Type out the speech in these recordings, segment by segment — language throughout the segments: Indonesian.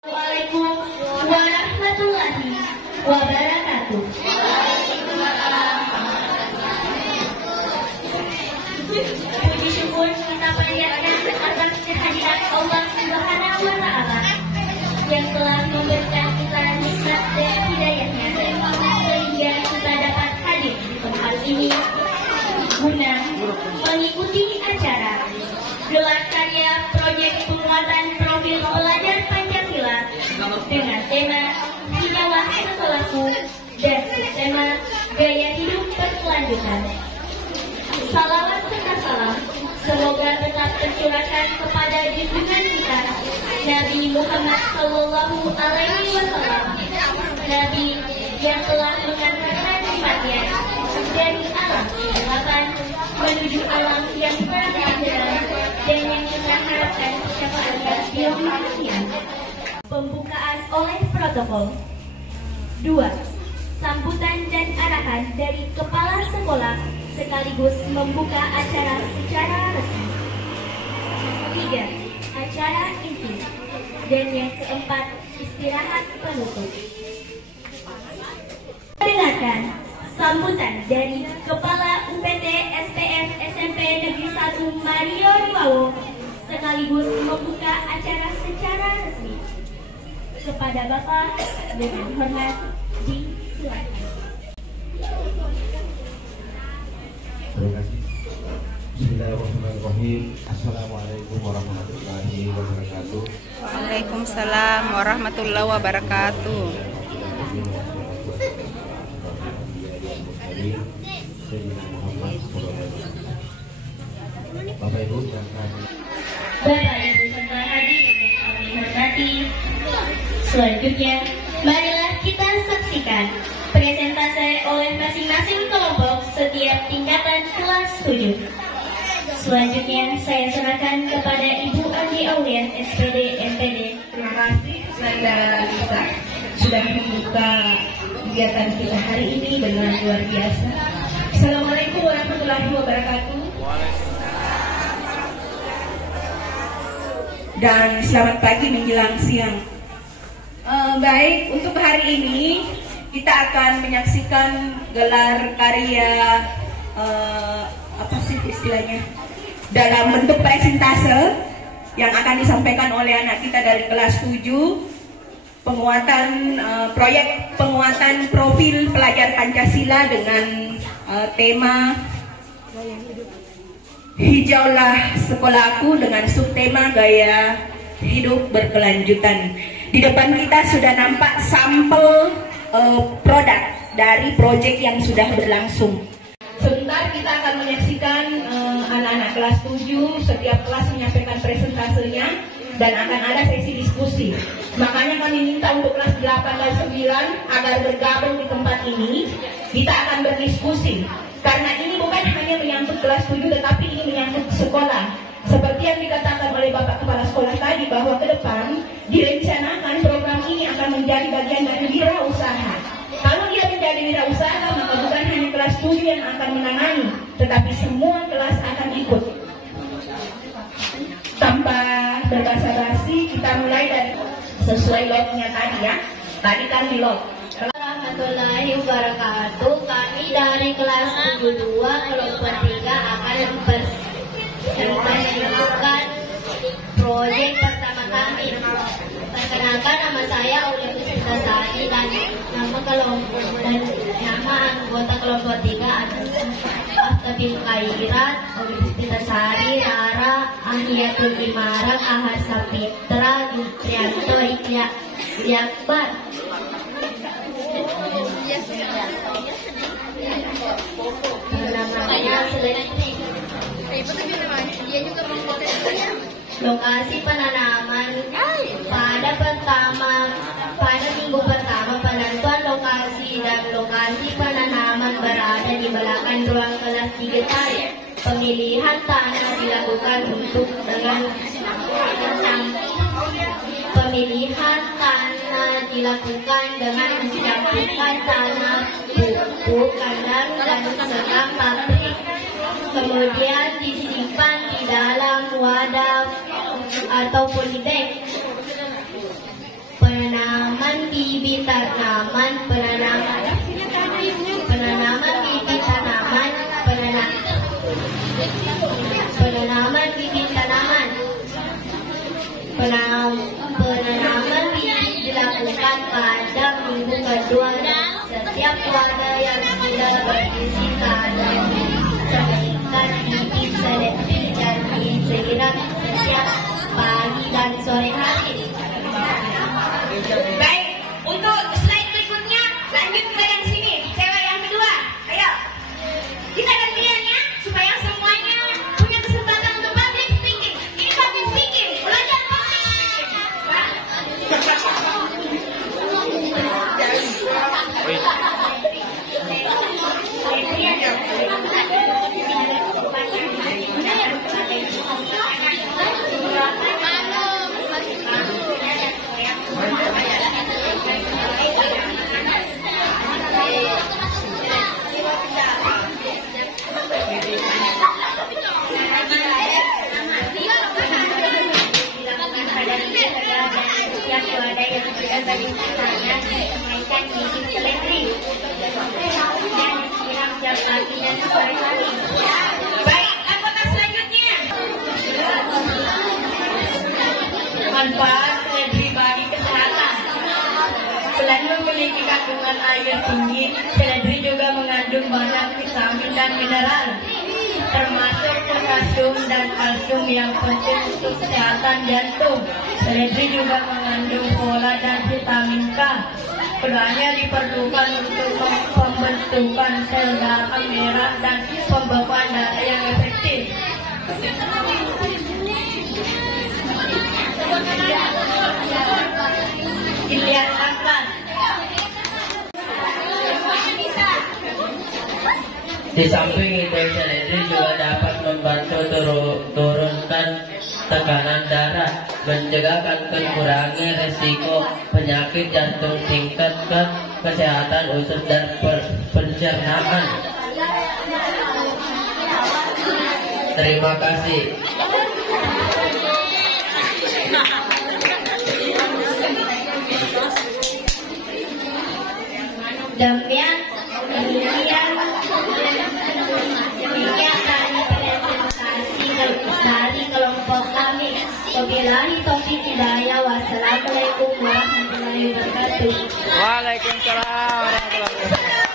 Assalamualaikum warahmatullahi wabarakatuh. Puji syukur kita panjatkan atas kehadiran Allah Subhanahu wa Ta'ala yang telah memberikan kita nikmat dan hidayahnya sehingga kita dapat hadir di tempat ini guna mengikuti acara gelar karya proyek penguatan profil pelajar Pancasila dengan tema Hinyalah Sekolahku dan tema Gaya Hidup Berkelanjutan. Salawat serta salam semoga tetap tercurahkan kepada junjungan kita Nabi Muhammad Sallallahu Alaihi Wasallam, Nabi yang telah mengantarkan umatnya dari alam kegelapan menuju alam yang terang dan yang kita harapkan syafaatnya di manusia. Pembukaan oleh protokol. 2. Sambutan dan arahan dari kepala sekolah sekaligus membuka acara secara resmi. 3. Acara inti. Dan yang keempat, istirahat penutup. Dengarkan sambutan dari Kepala UPT SPM SMP Negeri 1 Mario Riwawo sekaligus membuka acara secara resmi. Kepada Bapak dengan hormat disilakan. Terima kasih. Bismillahirrahmanirrahim. Assalamualaikum warahmatullahi wabarakatuh. Waalaikumsalam warahmatullahi wabarakatuh. Bapak Ibu yang kami serta hadirin yang kami hormati, selanjutnya marilah kita saksikan presentase oleh masing-masing kelompok setiap tingkatan kelas 7. Selanjutnya saya serahkan kepada Ibu Andi Aulian SPD MPD. Terima kasih Nanda Lisa sudah membuka kegiatan kita hari ini dengan luar biasa. Assalamualaikum warahmatullahi wabarakatuh. Dan selamat pagi menjelang siang. Baik, untuk hari ini kita akan menyaksikan gelar karya apa sih istilahnya, dalam bentuk presentase yang akan disampaikan oleh anak kita dari kelas 7, penguatan proyek penguatan profil pelajar Pancasila dengan tema Hijaulah Sekolahku dengan subtema Gaya Hidup Berkelanjutan. Di depan kita sudah nampak sampel produk dari proyek yang sudah berlangsung. Sebentar kita akan menyaksikan anak-anak kelas 7, setiap kelas menyampaikan presentasenya dan akan ada sesi diskusi. Makanya kami minta untuk kelas 8 dan 9 agar bergabung di tempat ini. Kita akan berdiskusi karena ini bukan hanya menyangkut kelas 7 tetapi ini menyangkut sekolah. Seperti yang dikatakan oleh Bapak Kepala Sekolah tadi bahwa ke depan direncanakan program ini akan menjadi bagian dari wirausaha. Kalau dia menjadi wirausaha maka bukan hanya kelas 7 yang akan menangani, tetapi semua kelas akan ikut. Tanpa berbasa-basi kita mulai dari sesuai lotnya tadi ya. Tadi kan di lot. Warahmatullahi wabarakatuh. Kami dari kelas 72 kelompok 3 akan mempresentasikan proyek pertama kami. Perkenalkan, nama saya Aulia Puspitasari dan nama kelompok dan nama anggota kelompok 3 adalah Aftabil Khairat, Aulia Puspitasari, Rara, Ahiyatul Imarat, Ahad Sapitra, Yutrianto, Iqyakbar. Lokasi penanaman pada minggu pertama penentuan lokasi dan lokasi penanaman berada di belakang ruang kelas 3 tadi. Pemilihan tanah dilakukan dengan mencampurkan tanah pupuk, kandang dan serang pabrik. Kemudian disimpan di dalam wadah ataupun bag. bibit tanaman, penanaman bibit tanaman, penanaman bibit tanaman. Penanaman bibit dilakukan pada minggu kedua dan setiap keluarga yang sudah berisi kandang sebaiknya bibit seledri dan disiram setiap pagi dan sore hari. Baik, untuk slide berikutnya lanjut ke yang sini, cewek yang kedua. Ayo, kita gantiannya supaya semuanya punya kesempatan untuk public speaking. Ini public speaking, belajar Baik, anggota selanjutnya. Manfaat seledri bagi kesehatan. Selain memiliki kandungan air tinggi, seledri juga mengandung banyak vitamin dan mineral, termasuk potasium dan kalsium yang penting untuk kesehatan jantung. Seledri juga mengandung folat dan vitamin K. Keduanya diperlukan untuk pembentukan sel darah merah dan pembekuan darah yang efektif. Dilihat angkat. Di samping itu, seledri juga dapat membantu turunkan tekanan darah, mencegah kanker, kurangi resiko penyakit jantung, tingkatkan kesehatan usus dan pencernaan. Terima kasih. Demikian tadi presentasi dari kelompok kami. Wabillahi taufiq hidayah. Wassalamualaikum warahmatullahi wabarakatuh. Waalaikumsalam warahmatullahi wabarakatuh.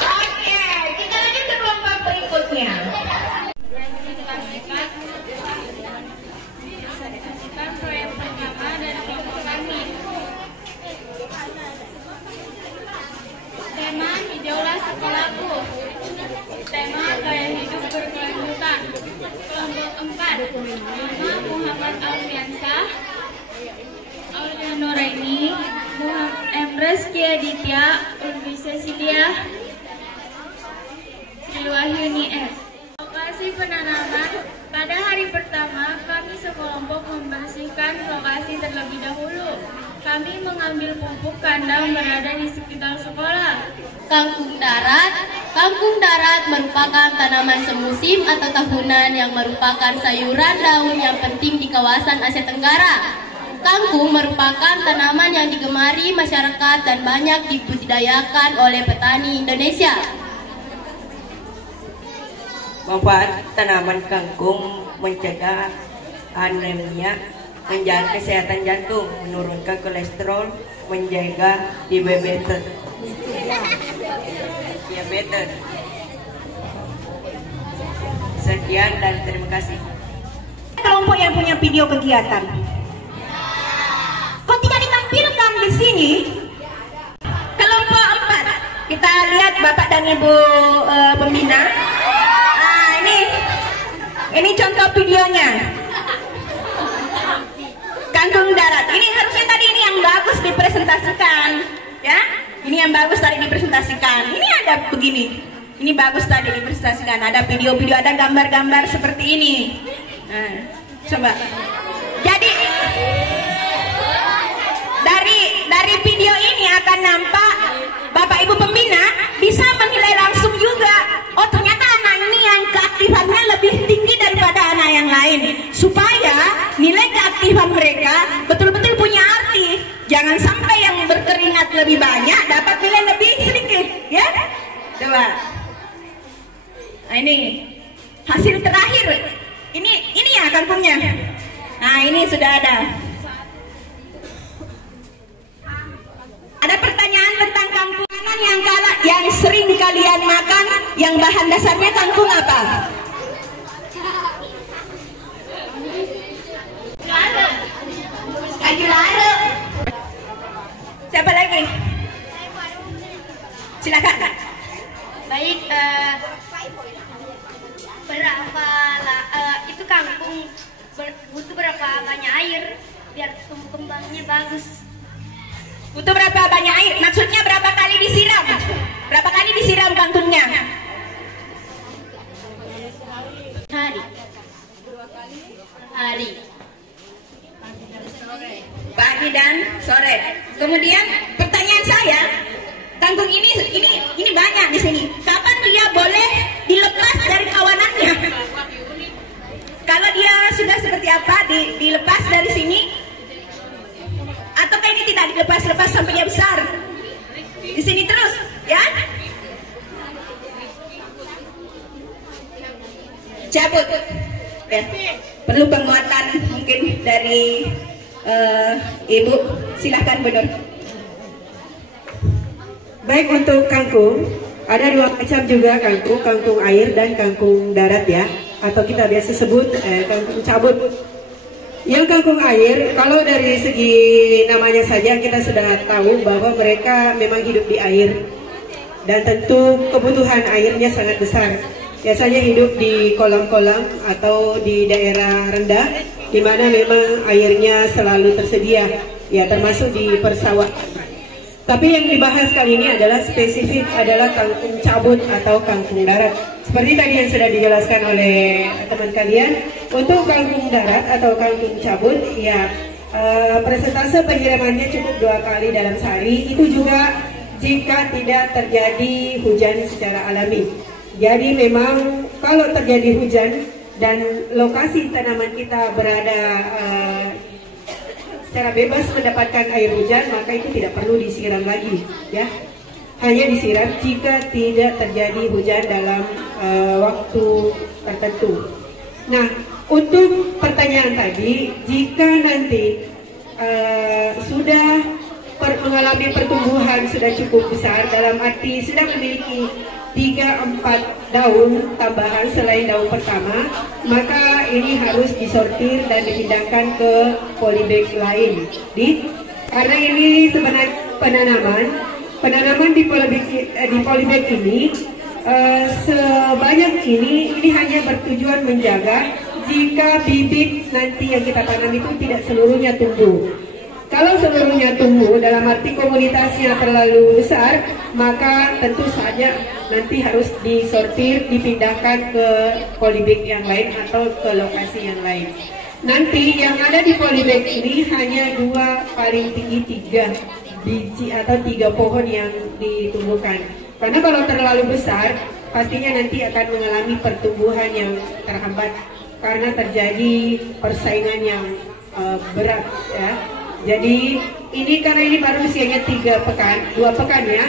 Oke, kita lanjut ke kelompok berikutnya. Proyek pertama dari kelompok kami. Tema hijaulah sekolahku. Tema gaya hidup berkelanjutan. Kelompok 4. Nama Muhammad Alfiansah, Aulia Noraini, Emres Kiaditya, Ulfi Cecilia, Sriwahyuni S. Lokasi penanaman. Pada hari pertama, kami sekelompok membersihkan lokasi terlebih dahulu. Kami mengambil pupuk kandang berada di sekitar sekolah. Kangkung darat merupakan tanaman semusim atau tahunan yang merupakan sayuran daun yang penting di kawasan Asia Tenggara. Kangkung merupakan tanaman yang digemari masyarakat dan banyak dibudidayakan oleh petani Indonesia. Manfaat tanaman kangkung: mencegah anemia, menjaga kesehatan jantung, menurunkan kolesterol, menjaga diabetes. Sekian dan terima kasih. Kelompok yang punya video kegiatan. Kok tidak ditampilkan di sini? Kelompok 4. Kita lihat Bapak dan Ibu pembina. Nah, ini contoh videonya. Kangkung darat. Ini harusnya tadi ini yang bagus dipresentasikan, ya. Ini yang bagus tadi dipresentasikan. Ini ada begini. Ini bagus tadi dipresentasikan. Ada video-video, ada gambar-gambar seperti ini. Nah, coba. Jadi dari video ini akan nampak Bapak Ibu pembina bisa menilai langsung juga. Oh, lain, supaya nilai keaktifan mereka betul-betul punya arti. Jangan sampai yang berkeringat lebih banyak dapat nilai lebih sedikit, ya. Coba. Nah, ini hasil terakhir. Ini ya kangkungnya. Nah, ini sudah ada. Ada pertanyaan tentang kangkung yang sering kalian makan, yang bahan dasarnya kangkung apa? Kaki lare. Siapa lagi? Silakan. Baik, itu kangkung butuh berapa banyak air biar tumbuh kembangnya bagus? Butuh berapa banyak air? Maksudnya berapa kali disiram? Berapa kali disiram kangkungnya? Hari. Pagi dan sore. Kemudian pertanyaan saya, kangkung ini banyak di sini. Kapan dia boleh dilepas dari kawanannya? Kalau dia sudah seperti apa, dilepas dari sini? Ataukah ini tidak dilepas-lepas sampai dia besar? Di sini terus, ya? Cabut. Ya. Perlu penguatan mungkin dari Ibu. Silahkan Bu Nur. Baik, untuk kangkung ada dua macam juga, kangkung air dan kangkung darat ya, atau kita biasa sebut kangkung cabut. Yang kangkung air, kalau dari segi namanya saja kita sudah tahu bahwa mereka memang hidup di air dan tentu kebutuhan airnya sangat besar. Biasanya hidup di kolam-kolam atau di daerah rendah di mana memang airnya selalu tersedia, ya termasuk di persawahan. Tapi yang dibahas kali ini adalah spesifik adalah kangkung cabut atau kangkung darat. Seperti tadi yang sudah dijelaskan oleh teman kalian, untuk kangkung darat atau kangkung cabut, ya persentase penyiramannya cukup 2 kali dalam sehari. Itu juga jika tidak terjadi hujan secara alami. Jadi memang kalau terjadi hujan dan lokasi tanaman kita berada secara bebas mendapatkan air hujan, maka itu tidak perlu disiram lagi, ya. Hanya disiram jika tidak terjadi hujan dalam waktu tertentu. Nah, untuk pertanyaan tadi, jika nanti sudah mengalami pertumbuhan sudah cukup besar, dalam arti sudah memiliki 3-4 daun tambahan selain daun pertama, maka ini harus disortir dan dipindahkan ke polybag lain. Karena ini sebenarnya penanaman di polybag ini sebanyak ini hanya bertujuan menjaga jika bibit nanti yang kita tanam itu tidak seluruhnya tumbuh. Kalau seluruhnya tumbuh dalam arti komunitasnya terlalu besar, maka tentu saja nanti harus disortir, dipindahkan ke polybag yang lain atau ke lokasi yang lain. Nanti yang ada di polybag ini hanya 2, paling tinggi 3 biji atau 3 pohon yang ditumbuhkan. Karena kalau terlalu besar, pastinya nanti akan mengalami pertumbuhan yang terhambat karena terjadi persaingan yang berat, ya. Jadi karena ini baru usianya 2 pekan ya,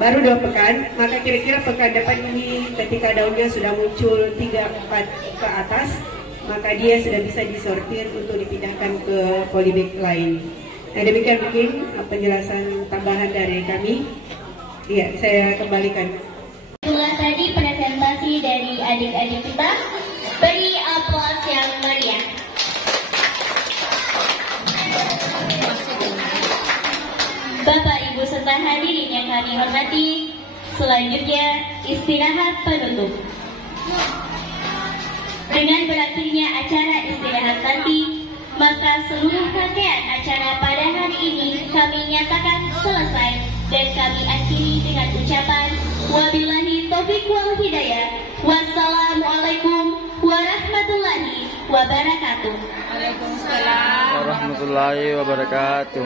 baru 2 pekan, maka kira-kira pekan depan ini ketika daunnya sudah muncul 3-4 ke atas, maka dia sudah bisa disortir untuk dipindahkan ke polybag lain. Nah, demikian mungkin penjelasan tambahan dari kami. Iya, saya kembalikan. Itulah tadi presentasi dari adik-adik kita. Beri aplaus yang meriah. Bapak, Ibu, serta hadirin yang kami hormati, selanjutnya istirahat penutup. Dengan berakhirnya acara istirahat nanti, maka seluruh rangkaian acara pada hari ini kami nyatakan selesai dan kami akhiri dengan ucapan wabillahi taufiq wal hidayah. Wassalamualaikum warahmatullahi wabarakatuh. Waalaikumsalam warahmatullahi wabarakatuh.